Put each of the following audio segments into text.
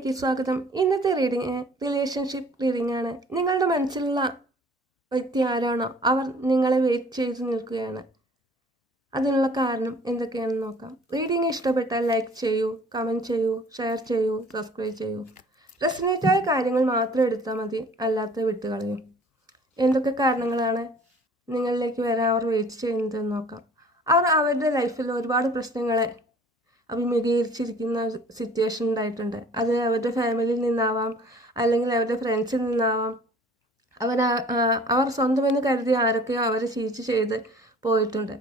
വീഡിയോയിലേക്ക് സ്വാഗതം. ഇന്നത്തെ റീഡിംഗ് റിലേഷൻഷിപ്പ് റീഡിംഗ് ആണ്. നിങ്ങളുടെ മനസ്സിലുള്ള വ്യക്തി ആരാണോ അവർ നിങ്ങളെ വെയിറ്റ് ചെയ്ത് നിൽക്കുകയാണ്. അതിനുള്ള കാരണം എന്തൊക്കെയാണെന്ന് നോക്കാം. റീഡിംഗ് ഇഷ്ടപ്പെട്ടാൽ ലൈക്ക് ചെയ്യൂ, കമൻറ്റ് ചെയ്യൂ, ഷെയർ ചെയ്യൂ, സബ്സ്ക്രൈബ് ചെയ്യൂ. റെസനേറ്റായ കാര്യങ്ങൾ മാത്രം എടുത്താൽ മതി, അല്ലാത്ത വിട്ടുകളയും. എന്തൊക്കെ കാരണങ്ങളാണ് നിങ്ങളിലേക്ക് വരാൻ അവർ വെയിറ്റ് ചെയ്യുന്നതെന്ന് നോക്കാം. അവർ അവരുടെ ലൈഫിൽ ഒരുപാട് പ്രശ്നങ്ങളെ അഭിമുഖീകരിച്ചിരിക്കുന്ന സിറ്റുവേഷൻ ഉണ്ടായിട്ടുണ്ട്. അത് അവരുടെ ഫാമിലിയിൽ നിന്നാവാം, അല്ലെങ്കിൽ അവരുടെ ഫ്രണ്ട്സിൽ നിന്നാവാം. അവർ സ്വന്തമെന്ന് കരുതി ആരൊക്കെയോ അവരെ ചീറ്റ് ചെയ്ത് പോയിട്ടുണ്ട്.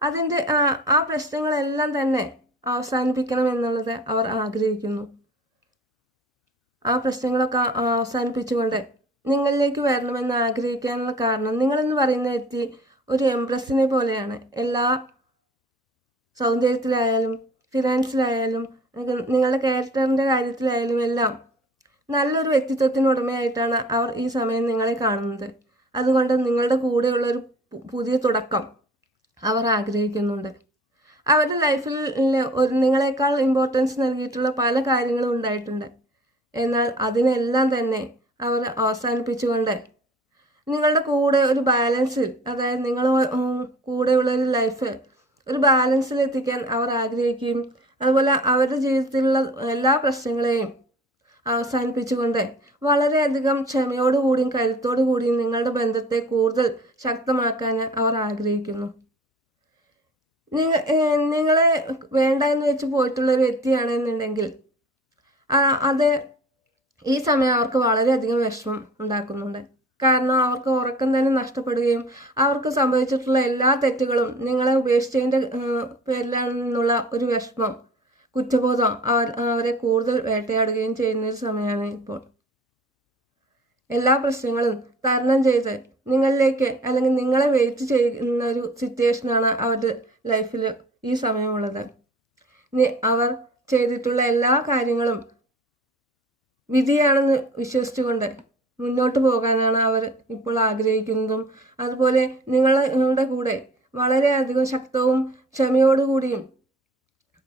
അതിൻ്റെ ആ പ്രശ്നങ്ങളെല്ലാം തന്നെ അവസാനിപ്പിക്കണം എന്നുള്ളത് അവർ ആഗ്രഹിക്കുന്നു. ആ പ്രശ്നങ്ങളൊക്കെ അവസാനിപ്പിച്ചുകൊണ്ട് നിങ്ങളിലേക്ക് വരണമെന്ന് ആഗ്രഹിക്കാനുള്ള കാരണം, നിങ്ങളെന്ന് പറയുന്ന വ്യക്തി ഒരു എംപ്രസിനെ പോലെയാണ്. എല്ലാ സൗന്ദര്യത്തിലായാലും ഫിനാൻസിലായാലും നിങ്ങളുടെ ക്യാരക്ടറിൻ്റെ കാര്യത്തിലായാലും എല്ലാം നല്ലൊരു വ്യക്തിത്വത്തിന് ഉടമയായിട്ടാണ് അവർ ഈ സമയം നിങ്ങളെ കാണുന്നത്. അതുകൊണ്ട് നിങ്ങളുടെ കൂടെയുള്ളൊരു പുതിയ തുടക്കം അവർ ആഗ്രഹിക്കുന്നുണ്ട്. അവരുടെ ലൈഫിൽ നിങ്ങളെക്കാൾ ഇമ്പോർട്ടൻസ് നൽകിയിട്ടുള്ള പല കാര്യങ്ങളും ഉണ്ടായിട്ടുണ്ട്. എന്നാൽ അതിനെല്ലാം തന്നെ അവർ അവസാനിപ്പിച്ചുകൊണ്ട് നിങ്ങളുടെ കൂടെ ഒരു ബാലൻസിൽ, അതായത് നിങ്ങൾ കൂടെയുള്ളൊരു ലൈഫ് ഒരു ബാലൻസിൽ എത്തിക്കാൻ അവർ ആഗ്രഹിക്കുകയും അതുപോലെ അവരുടെ ജീവിതത്തിലുള്ള എല്ലാ പ്രശ്നങ്ങളെയും അവസാനിപ്പിച്ചുകൊണ്ട് വളരെയധികം ക്ഷമയോടുകൂടിയും കരുത്തോടു കൂടിയും നിങ്ങളുടെ ബന്ധത്തെ കൂടുതൽ ശക്തമാക്കാൻ അവർ ആഗ്രഹിക്കുന്നു. നിങ്ങളെ വേണ്ട എന്ന് വെച്ച് പോയിട്ടുള്ള ഒരു വ്യക്തിയാണെന്നുണ്ടെങ്കിൽ അത് ഈ സമയം അവർക്ക് വളരെയധികം വിഷമം ഉണ്ടാക്കുന്നുണ്ട്. കാരണം അവർക്ക് ഉറക്കം തന്നെ നഷ്ടപ്പെടുകയും അവർക്ക് സംഭവിച്ചിട്ടുള്ള എല്ലാ തെറ്റുകളും നിങ്ങളെ ഉപേക്ഷിച്ചതിൻ്റെ പേരിലാണെന്നുള്ള ഒരു വിഷമം, കുറ്റബോധം അവരെ കൂടുതൽ വേട്ടയാടുകയും ചെയ്യുന്നൊരു സമയമാണ് ഇപ്പോൾ. എല്ലാ പ്രശ്നങ്ങളും തരണം ചെയ്ത് നിങ്ങളിലേക്ക്, അല്ലെങ്കിൽ നിങ്ങളെ വെയിറ്റ് ചെയ്യുന്ന ഒരു സിറ്റുവേഷനാണ് അവരുടെ ലൈഫിൽ ഈ സമയമുള്ളത്. അവർ ചെയ്തിട്ടുള്ള എല്ലാ കാര്യങ്ങളും വിധിയാണെന്ന് വിശ്വസിച്ചുകൊണ്ട് മുന്നോട്ട് പോകാനാണ് അവർ ഇപ്പോൾ ആഗ്രഹിക്കുന്നതും. അതുപോലെ നിങ്ങളുടെ കൂടെ വളരെയധികം ശക്തവും ക്ഷമയോടുകൂടിയും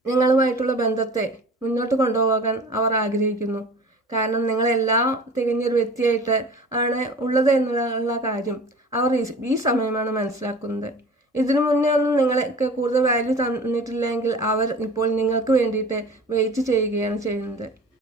നിങ്ങളുമായിട്ടുള്ള ബന്ധത്തെ മുന്നോട്ട് കൊണ്ടുപോകാൻ അവർ ആഗ്രഹിക്കുന്നു. കാരണം നിങ്ങളെല്ലാം തികഞ്ഞൊരു വ്യക്തിയായിട്ട് ആണ് ഉള്ളത് എന്നുള്ള കാര്യം അവർ ഈ സമയമാണ് മനസ്സിലാക്കുന്നത്. ഇതിനു മുന്നേ ഒന്നും നിങ്ങൾക്ക് കൂടുതൽ വാല്യൂ തന്നിട്ടില്ലെങ്കിൽ അവർ ഇപ്പോൾ നിങ്ങൾക്ക് വേണ്ടിയിട്ട് വെയിറ്റ് ചെയ്യുകയാണ് ചെയ്യുന്നത്.